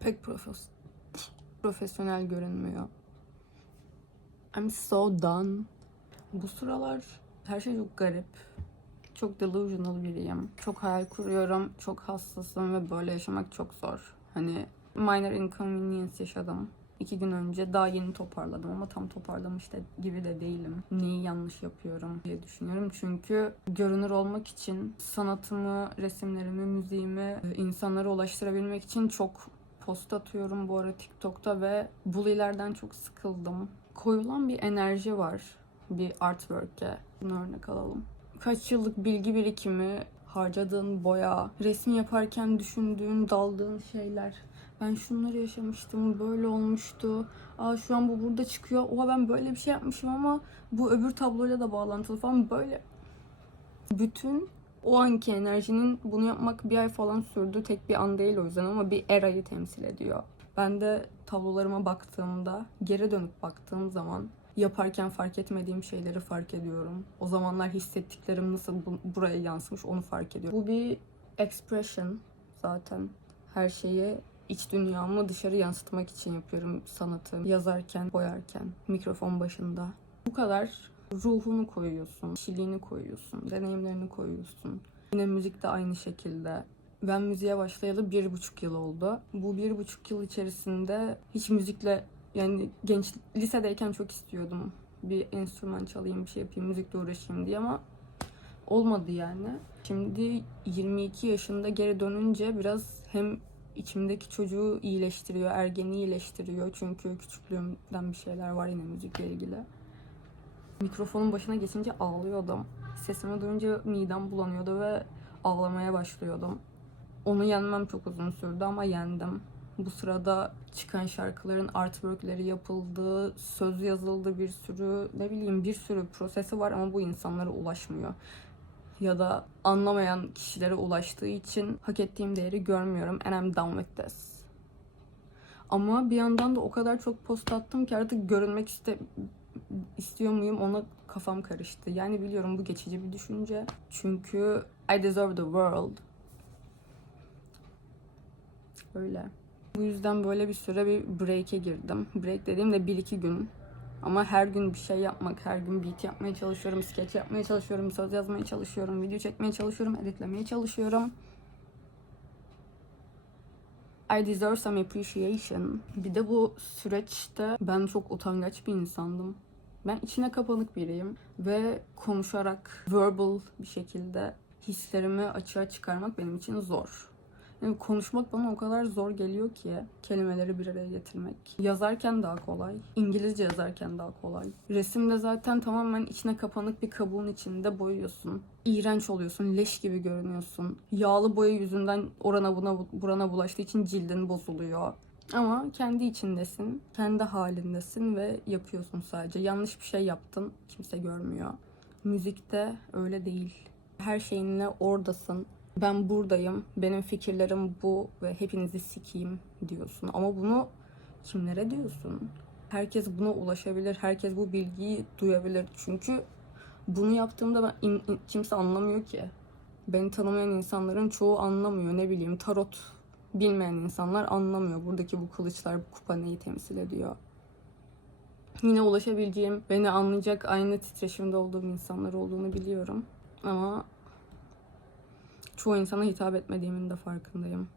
pek profes profesyonel görünmüyor. I'm so done. Bu sıralar her şey çok garip. Çok delusional biriyim. Çok hayal kuruyorum. Çok hassasım ve böyle yaşamak çok zor. Hani minor inconvenience yaşadım. İki gün önce daha yeni toparladım ama tam toparlamış da gibi de değilim. Neyi yanlış yapıyorum diye düşünüyorum. Çünkü görünür olmak için sanatımı, resimlerimi, müziğimi e, insanlara ulaştırabilmek için çok post atıyorum bu ara TikTok'ta ve bully'lerden çok sıkıldım. Koyulan bir enerji var bir artwork'e. Bunu örnek alalım. Kaç yıllık bilgi birikimi, harcadığın boya, resim yaparken düşündüğün, daldığın şeyler. Ben şunları yaşamıştım, böyle olmuştu. Aa şu an bu burada çıkıyor. Oha ben böyle bir şey yapmışım ama bu öbür tabloyla da bağlantılı falan böyle. Bütün o anki enerjinin bunu yapmak bir ay falan sürdü. Tek bir an değil o yüzden ama bir erayı temsil ediyor. Ben de tablolarıma baktığımda, geri dönüp baktığım zaman yaparken fark etmediğim şeyleri fark ediyorum. O zamanlar hissettiklerim nasıl bu- buraya yansımış onu fark ediyorum. Bu bir expression zaten. Her şeyi iç dünyamı dışarı yansıtmak için yapıyorum sanatı. Yazarken, boyarken, mikrofon başında. Bu kadar ruhunu koyuyorsun, kişiliğini koyuyorsun, deneyimlerini koyuyorsun. Yine müzik de aynı şekilde. Ben müziğe başlayalı bir buçuk yıl oldu. Bu bir buçuk yıl içerisinde hiç müzikle yani genç lisedeyken çok istiyordum. Bir enstrüman çalayım, bir şey yapayım, müzikle uğraşayım diye ama olmadı yani. Şimdi 22 yaşında geri dönünce biraz hem içimdeki çocuğu iyileştiriyor, ergeni iyileştiriyor. Çünkü küçüklüğümden bir şeyler var yine müzikle ilgili. Mikrofonun başına geçince ağlıyordum. Sesimi duyunca midem bulanıyordu ve ağlamaya başlıyordum. Onu yenmem çok uzun sürdü ama yendim. Bu sırada çıkan şarkıların artworkleri yapıldı, söz yazıldı bir sürü, ne bileyim bir sürü prosesi var ama bu insanlara ulaşmıyor. Ya da anlamayan kişilere ulaştığı için hak ettiğim değeri görmüyorum. And I'm done with this. Ama bir yandan da o kadar çok post attım ki artık görünmek iste istiyor muyum ona kafam karıştı. Yani biliyorum bu geçici bir düşünce. Çünkü I deserve the world. Öyle. Bu yüzden böyle bir süre bir break'e girdim. Break dediğim de 1-2 gün. Ama her gün bir şey yapmak, her gün beat yapmaya çalışıyorum, sketch yapmaya çalışıyorum, söz yazmaya çalışıyorum, video çekmeye çalışıyorum, editlemeye çalışıyorum. I deserve some appreciation. Bir de bu süreçte ben çok utangaç bir insandım. Ben içine kapanık biriyim ve konuşarak, verbal bir şekilde hislerimi açığa çıkarmak benim için zor. Yani konuşmak bana o kadar zor geliyor ki kelimeleri bir araya getirmek. Yazarken daha kolay, İngilizce yazarken daha kolay. Resimde zaten tamamen içine kapanık bir kabuğun içinde boyuyorsun. İğrenç oluyorsun, leş gibi görünüyorsun. Yağlı boya yüzünden orana buna burana bulaştığı için cildin bozuluyor. Ama kendi içindesin, kendi halindesin ve yapıyorsun sadece. Yanlış bir şey yaptın, kimse görmüyor. Müzikte öyle değil. Her şeyinle oradasın. Ben buradayım, benim fikirlerim bu ve hepinizi sikeyim diyorsun. Ama bunu kimlere diyorsun? Herkes buna ulaşabilir, herkes bu bilgiyi duyabilir. Çünkü bunu yaptığımda ben in- in- kimse anlamıyor ki. Beni tanımayan insanların çoğu anlamıyor. Ne bileyim tarot bilmeyen insanlar anlamıyor. Buradaki bu kılıçlar, bu kupa neyi temsil ediyor. Yine ulaşabileceğim, beni anlayacak aynı titreşimde olduğum insanlar olduğunu biliyorum. Ama çoğu insana hitap etmediğimin de farkındayım.